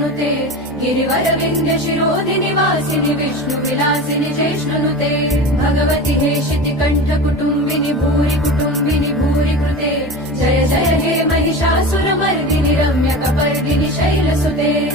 नुते गिरिवर विंध्य शिरोधिनि वासिनि विष्णु विलासिनि जैष्णुनुते भगवति हेशिति कंठ कुटुंबिनि भूरि कृते जय जय हे महिषासुर मर्दिनि रम्य कपर्दिनि शैलसुते।